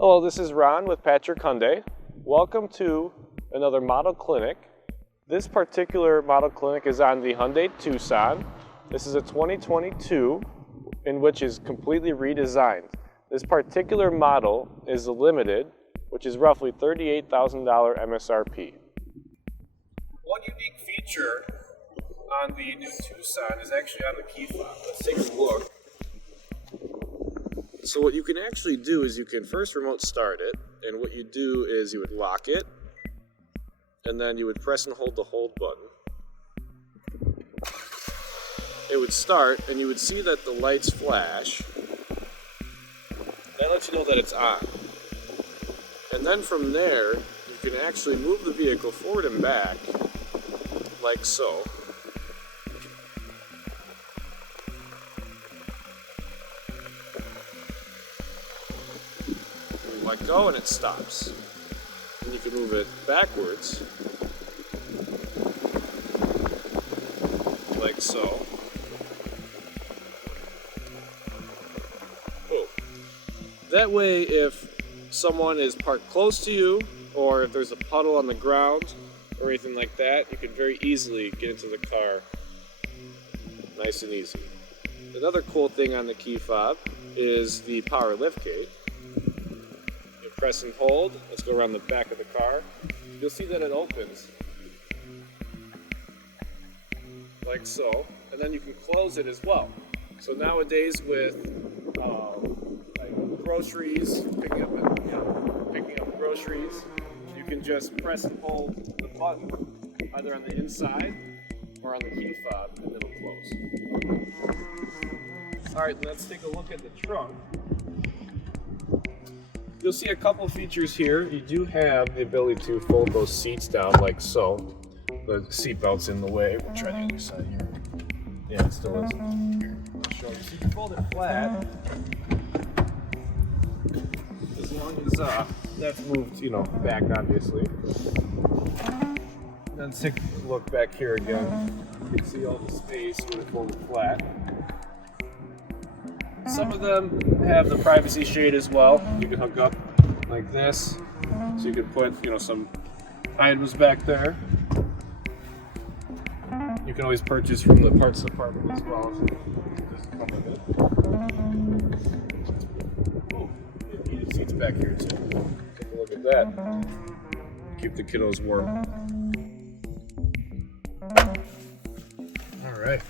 Hello, this is Ron with Patrick Hyundai. Welcome to another model clinic. This particular model clinic is on the Hyundai Tucson. This is a 2022 in which is completely redesigned. This particular model is a limited, which is roughly $38,000 MSRP. One unique feature on the new Tucson is actually on the key fob. Let's take a look. So what you can actually do is you can first remote start it, and what you do is you would lock it, and then you would press and hold the hold button. It would start, and you would see that the lights flash. That lets you know that it's on. And then from there, you can actually move the vehicle forward and back, like so. Let go and it stops. And you can move it backwards, like so. Whoa. That way, if someone is parked close to you, or if there's a puddle on the ground, or anything like that, you can very easily get into the car, nice and easy. Another cool thing on the key fob is the power liftgate. Press and hold. Let's go around the back of the car. You'll see that it opens like so, and then you can close it as well. So nowadays with like groceries, picking up groceries, you can just press and hold the button either on the inside or on the key fob, and it'll close. All right, let's take a look at the trunk. You'll see a couple features here. You do have the ability to fold those seats down like so. The seat belt's in the way. We'll try the other side here. Yeah, it still is. Here, I'll show you. So you can fold it flat. As long as that's moved, back obviously. Then take a look back here again. You can see all the space when it's folded flat. Some of them have the privacy shade as well. You can hook up like this, so you can put, some items back there. You can always purchase from the parts department as well. Just come with it. Oh, heated seats back here too. Take a look at that. Keep the kiddos warm. All right.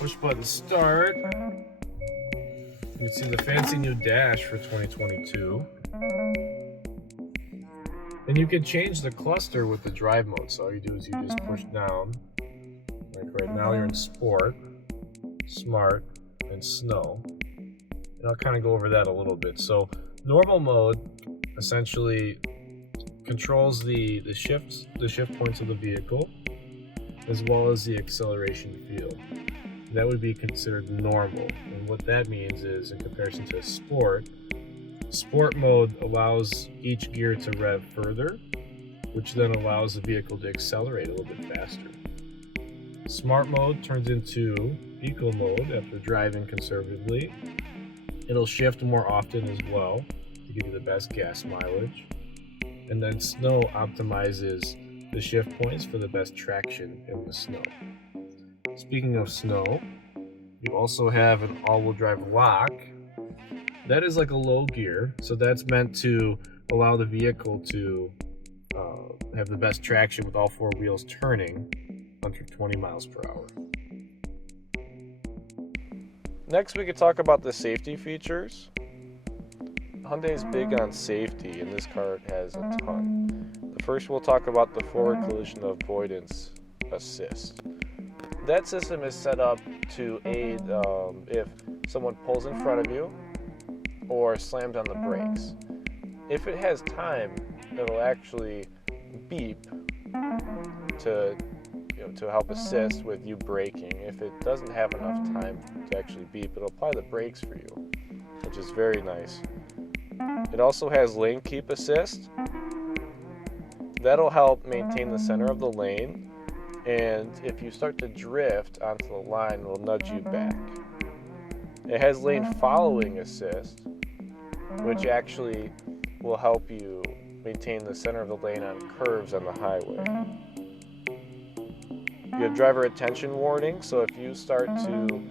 Push button start. You can see the fancy new dash for 2022. And you can change the cluster with the drive mode. So all you do is you just push down. Like right now you're in Sport, Smart, and Snow. And I'll kind of go over that a little bit. So normal mode essentially controls the shift points of the vehicle, as well as the acceleration field. That would be considered normal. And what that means is, in comparison to sport mode allows each gear to rev further, which then allows the vehicle to accelerate a little bit faster. Smart mode turns into eco mode after driving conservatively. It'll shift more often as well to give you the best gas mileage. And then snow optimizes the shift points for the best traction in the snow. Speaking of snow, you also have an all-wheel drive lock. That is like a low gear, so that's meant to allow the vehicle to have the best traction with all four wheels turning under 20 miles per hour. Next, we could talk about the safety features. Hyundai is big on safety, and this car has a ton. First, we'll talk about the forward collision avoidance assist. That system is set up to aid if someone pulls in front of you or slams on the brakes. If it has time, it'll actually beep to help assist with you braking. If it doesn't have enough time to actually beep, it'll apply the brakes for you, which is very nice. It also has lane keep assist. That'll help maintain the center of the lane, and if you start to drift onto the line, it'll nudge you back. It has lane following assist, which actually will help you maintain the center of the lane on curves on the highway. You have driver attention warning, so if you start to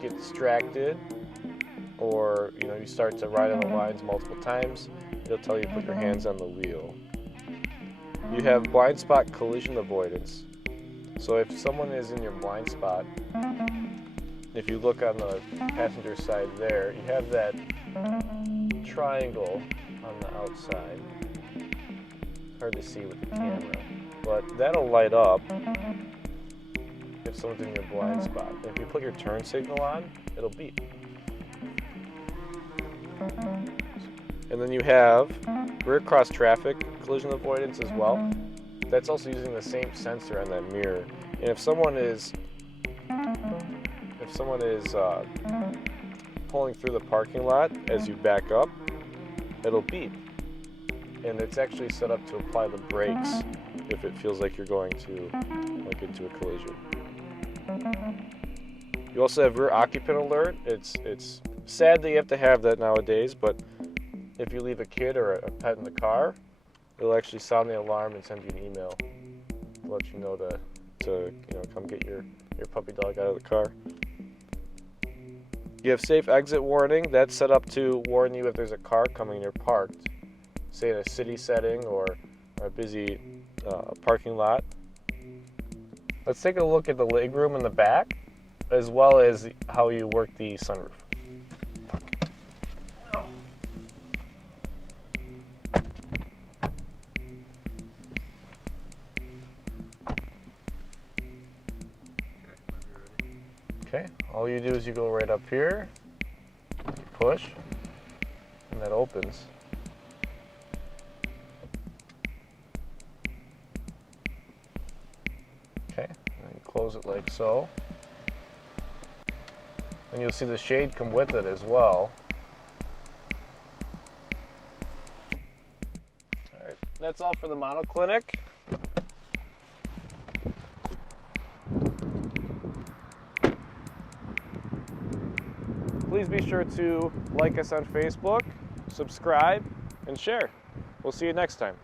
get distracted, or you start to ride on the lines multiple times, it'll tell you to put your hands on the wheel. You have blind spot collision avoidance. So if someone is in your blind spot, if you look on the passenger side there, you have that triangle on the outside. It's hard to see with the camera, but that'll light up if someone's in your blind spot. If you put your turn signal on, it'll beep. And then you have rear cross traffic collision avoidance as well. That's also using the same sensor on that mirror. And if someone is pulling through the parking lot as you back up, it'll beep. And it's actually set up to apply the brakes if it feels like you're going to into a collision. You also have rear occupant alert. It's sad that you have to have that nowadays, but if you leave a kid or a pet in the car, it'll actually sound the alarm and send you an email to let you know to come get your puppy dog out of the car. You have safe exit warning. That's set up to warn you if there's a car coming and you're parked, say in a city setting or a busy parking lot. Let's take a look at the legroom in the back, as well as how you work the sunroof. Okay, all you do is you go right up here, you push, and that opens. Okay, and you close it like so. And you'll see the shade come with it as well. All right, that's all for the Model Clinic. Please be sure to like us on Facebook, subscribe, and share. We'll see you next time.